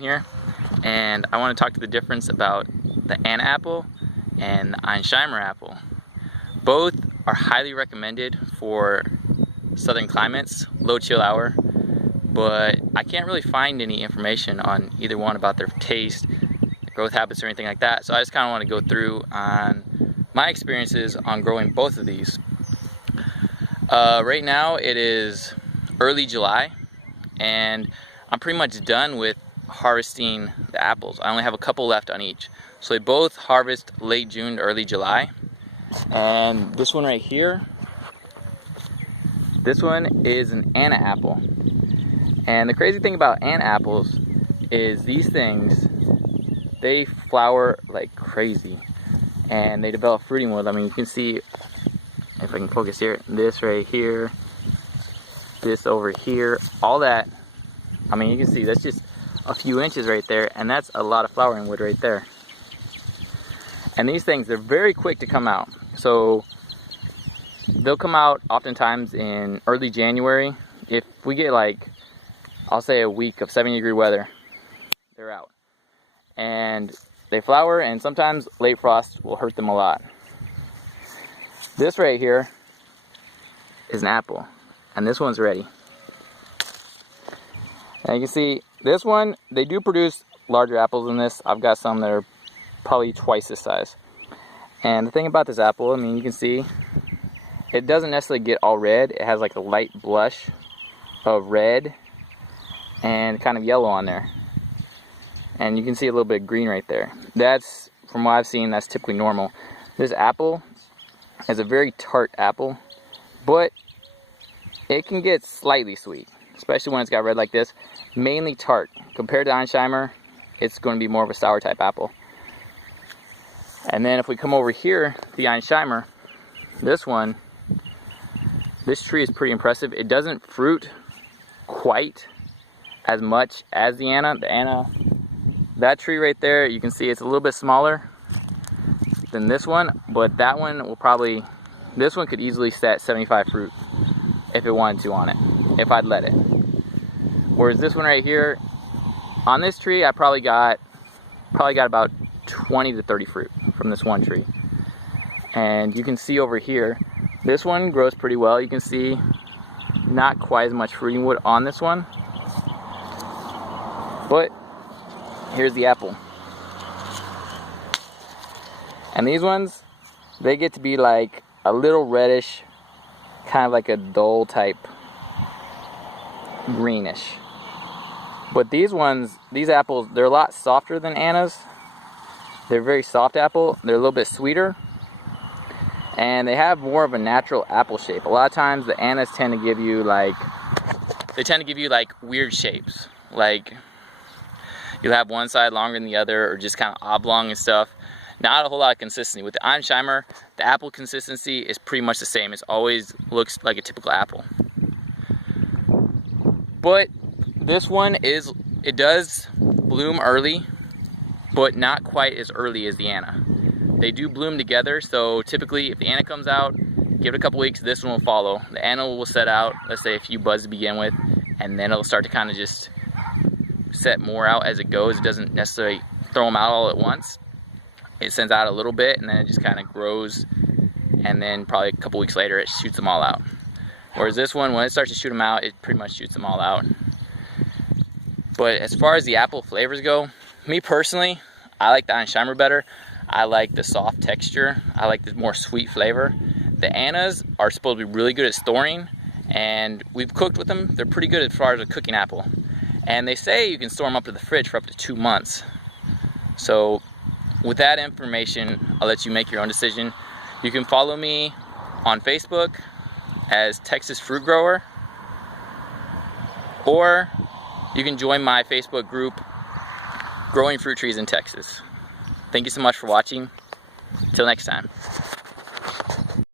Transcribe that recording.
Here, and I want to talk to the difference about the Anna apple and the Ein Shemer apple. Both are highly recommended for southern climates, low chill hour, but I can't really find any information on either one about their taste, their growth habits, or anything like that. So I just kind of want to go through on my experiences on growing both of these. Right now it is early July, and I'm pretty much done with harvesting the apples. I only have a couple left on each. So they both harvest late June to early July. And this one right here, this one is an Anna apple. And the crazy thing about Anna apples is these things, they flower like crazy and they develop fruiting wood. I mean, you can see, if I can focus here, this right here, this over here, all that. I mean, you can see that's just a few inches right there, and that's a lot of flowering wood right there. And these things, they're very quick to come out. So they'll come out oftentimes in early January. If we get like, I'll say a week of 70-degree weather, they're out. And they flower, and sometimes late frost will hurt them a lot. This right here is an apple, and this one's ready. And you can see this one, they do produce larger apples than this. I've got some that are probably twice this size. And the thing about this apple, I mean, you can see it doesn't necessarily get all red. It has like a light blush of red and kind of yellow on there. And you can see a little bit of green right there. That's, from what I've seen, that's typically normal. This apple is a very tart apple, but it can get slightly sweet, especially when it's got red like this. Mainly tart. Compared to Ein Shemer, it's going to be more of a sour type apple. And then if we come over here, the Ein Shemer, this one, this tree is pretty impressive. It doesn't fruit quite as much as the Anna. The Anna, that tree right there, you can see it's a little bit smaller than this one, but that one will probably, this one could easily set 75 fruit if it wanted to on it, if I'd let it. Whereas this one right here, on this tree, I probably got about 20 to 30 fruit from this one tree. And you can see over here, this one grows pretty well. You can see not quite as much fruiting wood on this one. But here's the apple. And these ones, they get to be like a little reddish, kind of like a dull type greenish. But these ones, these apples, they're a lot softer than Anna's. They're very soft apple. They're a little bit sweeter. And they have more of a natural apple shape. A lot of times the Annas tend to give you like, weird shapes. Like you'll have one side longer than the other, or just kind of oblong and stuff. Not a whole lot of consistency. With the Ein Shemer, the apple consistency is pretty much the same. It always looks like a typical apple. But this one it does bloom early, but not quite as early as the Anna. They do bloom together, so typically if the Anna comes out, give it a couple weeks, this one will follow. The Anna will set out, let's say a few buds to begin with, and then it'll start to kind of just set more out as it goes. It doesn't necessarily throw them out all at once. It sends out a little bit, and then it just kind of grows, and then probably a couple weeks later it shoots them all out. Whereas this one, when it starts to shoot them out, it pretty much shoots them all out. But as far as the apple flavors go, me personally, I like the Ein Shemer better. I like the soft texture. I like the more sweet flavor. The Annas are supposed to be really good at storing, and we've cooked with them. They're pretty good as far as a cooking apple. And they say you can store them up to the fridge for up to 2 months. So with that information, I'll let you make your own decision. You can follow me on Facebook as Texas Fruit Grower, or you can join my Facebook group, Growing Fruit Trees in Texas. Thank you so much for watching. Until next time.